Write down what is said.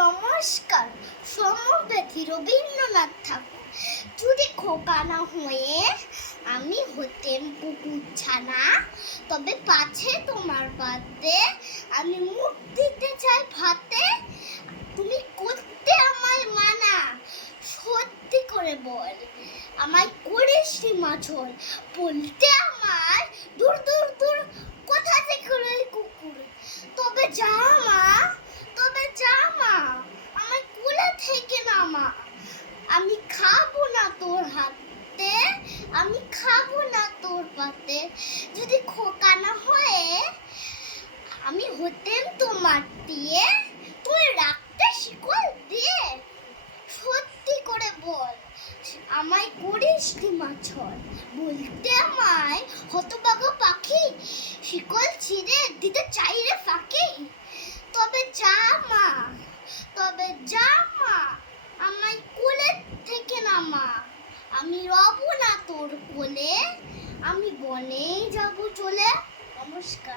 নমস্কার। সমব্যথী রবীন্দ্রনাথ ঠাকুর। যদি খোকা না হয়ে আমি হতেম পুকুর ছানা, তবে পাছে তোমার পাতে আমি মুখ দিতে চাই ভাতে। তুমি করতে আমায় মানা, সত্যি করে বল আমায় করিস নি মাছল। বলতে আমায় দূর দূর দূর কোথা থেকে ওই কুকুর। তবে যা মা, তবে যা মা, আমায় কোলে থেকে নামা। আমি খাবো না তোর হাতে, আমি খাবো না তোর পাতে। যদি খোকা না হয়ে আমি হতেম তোমার দিয়ে, তুই রাখতে শিকল দিয়ে। সত্যি করে বল আমায় করিস নি মাছল। বলতে আমায় হতভাগা পাখি, শিকল ছিঁড়ে দিতে চাই রে ফাঁকি। তবে যা মা, তবে যা মা, আমায় কোলে থেকে নামা। আমি রব না তোর কোলে, আমি বনেই যাব চলে। নমস্কার।